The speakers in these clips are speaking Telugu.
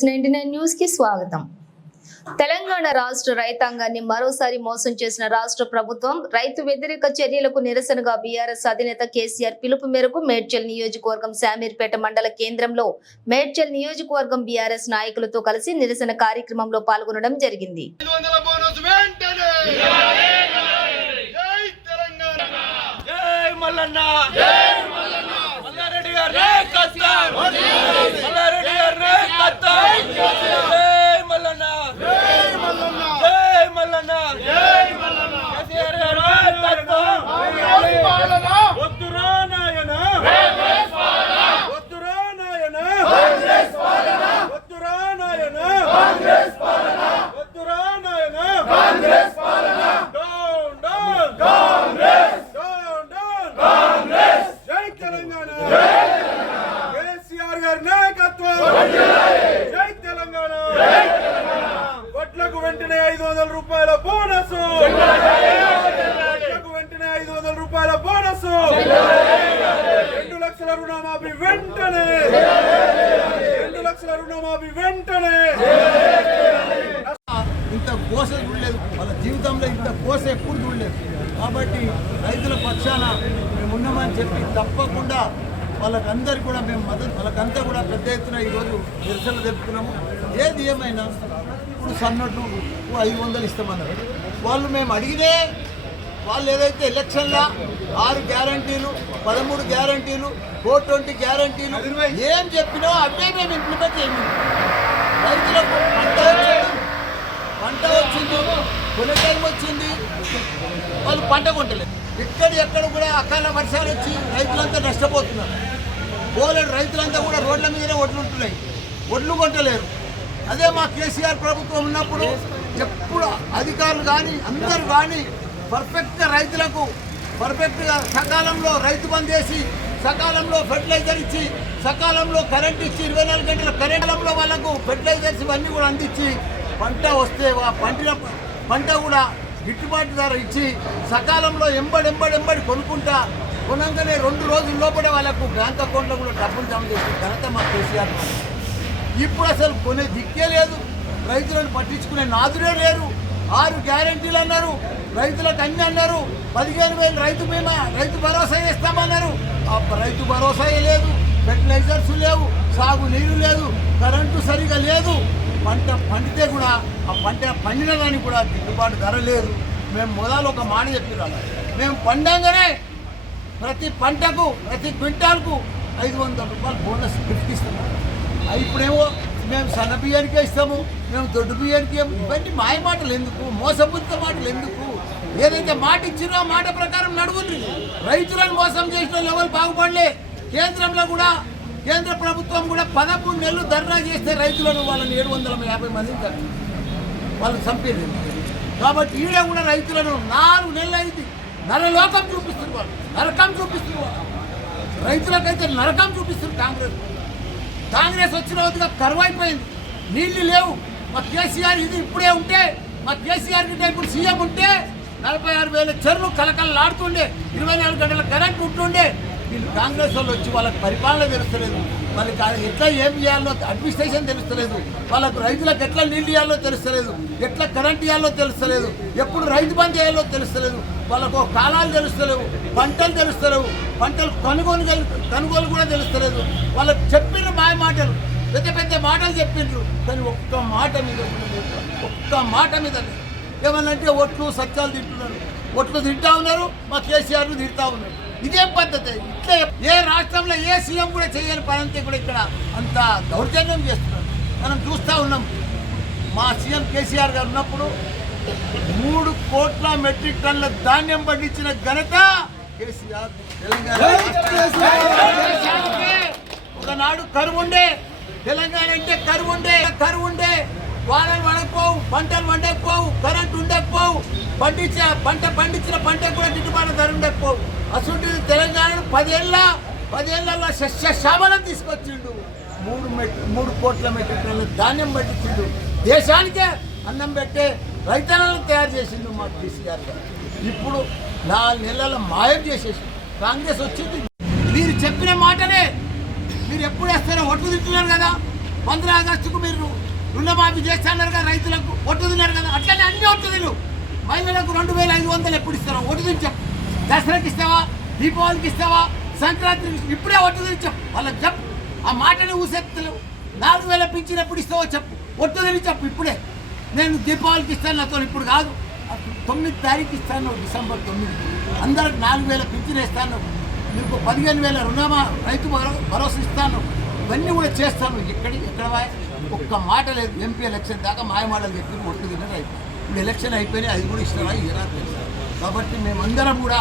S99 న్యూస్ కి స్వాగతం. తెలంగాణ రాష్ట్ర రైతాంగాన్ని మరోసారి మోసం చేసిన రాష్ట్ర ప్రభుత్వం రైతు వ్యతిరేక చర్యలకు నిరసనగా బీఆర్ఎస్ అధినేత కేసీఆర్ పిలుపు మేరకు మేడ్చల్ నియోజకవర్గం శామీర్పేట మండల కేంద్రంలో మేడ్చల్ నియోజకవర్గం బీఆర్ఎస్ నాయకులతో కలిసి నిరసన కార్యక్రమంలో పాల్గొనడం జరిగింది. వెంటనే 500 రూపాయల బోనస్, వెంటనే 500 రూపాయల బోనస్, 2 లక్షల రుణమాఫీ వెంటనే, 2 లక్షల రుణమాఫీ వెంటనే. ఇంత కోస చూడలేదు, వాళ్ళ జీవితంలో ఇంత కోస ఎప్పుడు చూడలేదు. కాబట్టి రైతుల పక్షాన మేము ఉన్నామని చెప్పి తప్పకుండా వాళ్ళకందరికీ కూడా మేము మద్దతు, వాళ్ళకంతా కూడా పెద్ద ఎత్తున ఈరోజు నిరసనలు తెలుపుతున్నాము. ఏది ఏమైనా ఇప్పుడు సన్నట్టు 500 ఇస్తామన్నారు వాళ్ళు. మేము అడిగితే వాళ్ళు ఏదైతే ఎలక్షన్లో 6 గ్యారంటీలు, 13 గ్యారంటీలు, 420 గ్యారంటీలు ఏం చెప్పినో అవే మేము ఇంప్లిమెంట్ చేయము. రైతులకు పంట వచ్చింది, కొనే టైం వచ్చింది, వాళ్ళు పంట కొంటలేదు. ఎక్కడ కూడా అకాల వర్షాలు వచ్చి రైతులంతా నష్టపోతున్నారు. బోలెడు రైతులంతా కూడా రోడ్ల మీదనే ఒడ్లు ఉంటున్నాయి, ఒడ్లు కొంటలేరు. అదే మా కేసీఆర్ ప్రభుత్వం ఉన్నప్పుడు ఎప్పుడు అధికారులు కానీ అందరూ కానీ పర్ఫెక్ట్గా రైతులకు పర్ఫెక్ట్గా సకాలంలో రైతు బంద్ చేసి, సకాలంలో ఫెర్టిలైజర్ ఇచ్చి, సకాలంలో కరెంట్ ఇచ్చి, 24 గంటల కరెంట్లో వాళ్ళకు ఫెర్టిలైజర్స్ ఇవన్నీ కూడా అందించి పంట వస్తే పంట కూడా గిట్టుబాటు ధర ఇచ్చి సకాలంలో ఎంబడి కొనుక్కుంటా కొనంగానే 2 రోజుల లోపలే వాళ్ళకు బ్యాంక్ అకౌంట్లో కూడా డబ్బులు జమ చేసి ఘనత మా కేసీఆర్. ఇప్పుడు అసలు కొనే దిక్కే లేదు, రైతులను పట్టించుకునే నాదురే లేరు. 6 గ్యారంటీలు అన్నారు, రైతులకు అన్ని అన్నారు. 15,000 రైతు బీమా, రైతు భరోసా వేస్తామన్నారు. ఆ రైతు భరోసా లేదు, ఫెర్టిలైజర్స్ లేవు, సాగు నీరు లేదు, కరెంటు సరిగా లేదు. పంట పండితే కూడా ఆ పంట పండిన దానికి కూడా గిట్టుబాటు ధర లేదు. మేము మొదలు ఒక మాట చెప్పినాం, మేము పండంగానే ప్రతి పంటకు ప్రతి క్వింటాల్కు 500 రూపాయలు బోనస్ గిఫ్ట్ ఇస్తున్నాం. ఇప్పుడేమో మేము సన్న బియ్యానికే ఇస్తాము, మేము దొడ్డు బియ్యానికి ఇవన్నీ మాయ మాటలు ఎందుకు, మోసపూరిత మాటలు ఎందుకు? ఏదైతే మాట ఇచ్చినో ఆ మాట ప్రకారం నడువుంది. రైతులను మోసం చేసిన ఎవరు బాగుపడలే. కేంద్రంలో కూడా కేంద్ర ప్రభుత్వం కూడా 13 నెలలు ధర్నా చేస్తే రైతులను వాళ్ళని 750 మందిని వాళ్ళు చంపేది. కాబట్టి ఈడ కూడా రైతులను 4 నెలలు అయింది నరలోకం చూపిస్తున్నారు, వాళ్ళు నరకం చూపిస్తున్నారు. రైతులకైతే నరకం చూపిస్తున్నారు. కాంగ్రెస్ వచ్చిన రోజుగా కరువైపోయింది, నీళ్లు లేవు. మా కేసీఆర్ ఇది ఇప్పుడే ఉంటే, మా కేసీఆర్ గిట్ట ఇప్పుడు సీఎం ఉంటే 46,000 చెరువులు కలకలలాడుతుండే, 24 గంటల కరెంట్ ఉంటుండే. వీళ్ళు కాంగ్రెస్ వాళ్ళు వచ్చి వాళ్ళకి పరిపాలన తెలుస్తలేదు, వాళ్ళకి ఎట్లా ఏం చేయాలో అడ్మినిస్ట్రేషన్ తెలుస్తలేదు, వాళ్ళకు రైతులకు ఎట్లా నీళ్ళు ఇవ్వాలో తెలుస్తలేదు, ఎట్లా కరెంట్ ఇవ్వాలో తెలుస్తలేదు, ఎప్పుడు రైతు బంద్ చేయాలో తెలుస్తలేదు, వాళ్ళకు కాలాలు తెలుస్తలేవు, పంటలు తెలుస్తలేవు, పంటలు కొనుగోలు కూడా తెలుస్తలేదు. వాళ్ళకు చెప్పిన మాయ మాటలు, పెద్ద మాటలు చెప్పిండ్రు, కానీ ఒక్క మాట మీద ఏమన్నంటే ఒట్లు సత్యాలు తింటున్నారు, ఒట్లు తింటా ఉన్నారు, మా కేసీఆర్ను తింటా ఉన్నారు. ఇదేం పద్ధతి? ఇట్లా ఏ రాష్ట్రంలో ఏ సీఎం కూడా చేయని పనంతా కూడా ఇక్కడ అంత దౌర్జన్యం చేస్తున్నారు. మనం చూస్తూ ఉన్నాం. మా సీఎం కేసీఆర్ గారు ఉన్నప్పుడు 3 కోట్ల మెట్రిక్ టన్నుల ధాన్యం పండించిన ఘనత కేసీఆర్. తెలంగాణ ఒకనాడు కరువుండే, తెలంగాణ అంటే కరువుండే, వానలు పడకపోవు, పంటలు వండకపోవు, కరెంట్ ఉండకపోవు, పండించిన పంట కూడా గిట్టుబాటు ధర ఉండకపోవు. అసలు తెలంగాణను 10 ఏళ్ళ సస్యశ్యామలం తీసుకొచ్చిండు. 3 కోట్ల మెట్రిక్ టన్నుల ధాన్యం పట్టించిండు. దేశానికే అన్నం పెట్టే రైతన్నలను తయారు చేసిండు మా కేసీఆర్ గారు. ఇప్పుడు 4 నెలల మాయం చేసేసి కాంగ్రెస్ వచ్చింది. మీరు చెప్పిన మాటనే మీరు ఎప్పుడు వేస్తారో ఒట్టు తింటున్నారు కదా, 15 ఆగస్టుకు మీరు రుణమాఫీ చేస్తున్నారు కదా, రైతులకు ఒట్టు తిన్నారు కదా, అట్లనే అన్ని ఒట్టు తిను. మహిళలకు 2500 ఎప్పుడు ఇస్తారో ఒట్టు తిని చెప్పు. దసరాకి ఇస్తావా, దీపావళికి ఇస్తావా, సంక్రాంతికి ఇప్పుడే ఒట్టు తిని చెప్పు. వాళ్ళకి చెప్పు, ఆ మాటని ఊసెత్తలేవు. 4000 పింఛన్ ఎప్పుడు ఇస్తావో చెప్పు, ఒట్టు తిని చెప్పు. ఇప్పుడే నేను దీపావళికి ఇస్తాను, నాతో ఇప్పుడు కాదు, 9 తారీఖు ఇస్తాను, డిసెంబర్ 9. అందరికి 4000 పింఛన్ ఇస్తాను, మీకు 15000 రైతు భరోసా ఇస్తాను. ఇవన్నీ కూడా చేస్తాను. ఎక్కడ ఒక్క మాట లేదు. ఎంపీ ఎలక్షన్ దాకా మాయమాటలు చెప్పి ఒట్టు తిన్న రైతు. ఇప్పుడు ఎలక్షన్ అయిపోయినాయి, అది కూడా ఇస్తారా ఇరా తెలుసు. కాబట్టి మేమందరం కూడా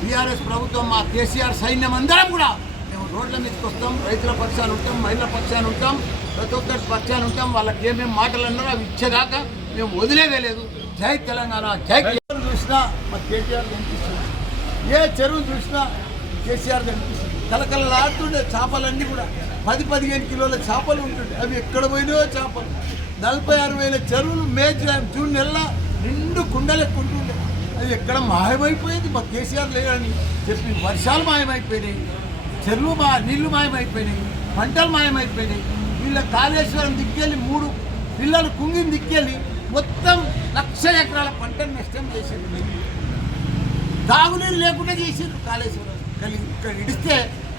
టీఆర్ఎస్ ప్రభుత్వం, మా కేసీఆర్ సైన్యం అందరం కూడా మేము రోడ్ల మీదకి వస్తాం. రైతుల పక్షాన ఉంటాం, మహిళల పక్షాన ఉంటాం, ప్రతి ఒక్కరి పక్షాన ఉంటాం. వాళ్ళకి ఏమేమి మాటలు అన్నారో అవి ఇచ్చేదాకా మేము వదిలేవేలేదు. జై తెలంగాణ, జై కేసీఆర్. చూసినా మా కేటీఆర్ కనిపిస్తుంది, ఏ చెరువు చూసినా కేసీఆర్ కనిపిస్తుంది. కలకలలాడుతుండే చేపలన్నీ కూడా 10-15 కిలోల చేపలు ఉంటుండే. అవి ఎక్కడ పోయినాయో చేపలు. 46,000 చెరువులు జూన్ నెల నిండు కుండలు ఎక్కుంటుండే. అది ఎక్కడ మాయమైపోయింది. మా కేసీఆర్ లేదని చెప్పి వర్షాలు మాయమైపోయినాయి, చెరువు నీళ్లు మాయమైపోయినాయి, పంటలు మాయమైపోయినాయి. వీళ్ళ కాళేశ్వరం దిక్కెళ్ళి 3 పిల్లలు కుంగిని దిక్కెళ్ళి మొత్తం 1,00,000 ఎకరాల పంటను నష్టం చేసేది. తాగునీరు లేకుండా చేసిండ్రు కాళేశ్వరం. ఇక్కడ ఇడిస్తే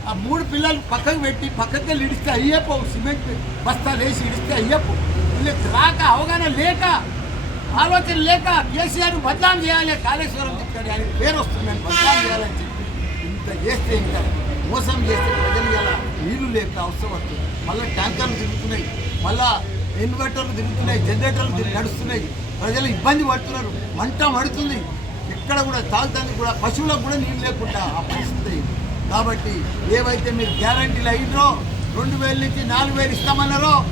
ఆ 3 పిల్లలు పక్కకు పెట్టి పక్కకి వెళ్ళి ఇడిస్తే అయ్యప్ప సిమెంట్ బస్తాలు వేసి ఇడిస్తే అయ్యప్ప. వీళ్ళకి రాక, అవగాహన లేక, ఆలోచన లేక కేసీఆర్ బదనాం చేయాలి, కాళేశ్వరం ఇక్కడ ఆయన పేరు వస్తుందని బదనాం చేయాలని చెప్పి ఇంత చేస్తే, ఇంకా మోసం చేస్తే ప్రజలు ఇలా నీళ్లు లేక అవసరం వస్తుంది. మళ్ళీ ట్యాంకర్లు తిరుగుతున్నాయి, మళ్ళా ఇన్వర్టర్లు తిరుగుతున్నాయి, జనరేటర్లు నడుస్తున్నాయి. ప్రజలు ఇబ్బంది పడుతున్నారు, మంట మడుతుంది. ఎక్కడ కూడా తాగుతానికి కూడా, పశువులకు కూడా నీళ్ళు లేకుండా ఆ పరిస్థితి. కాబట్టి ఏవైతే మీరు గ్యారంటీలు అయినో 2000 నుంచి 4000 ఇస్తామన్నారో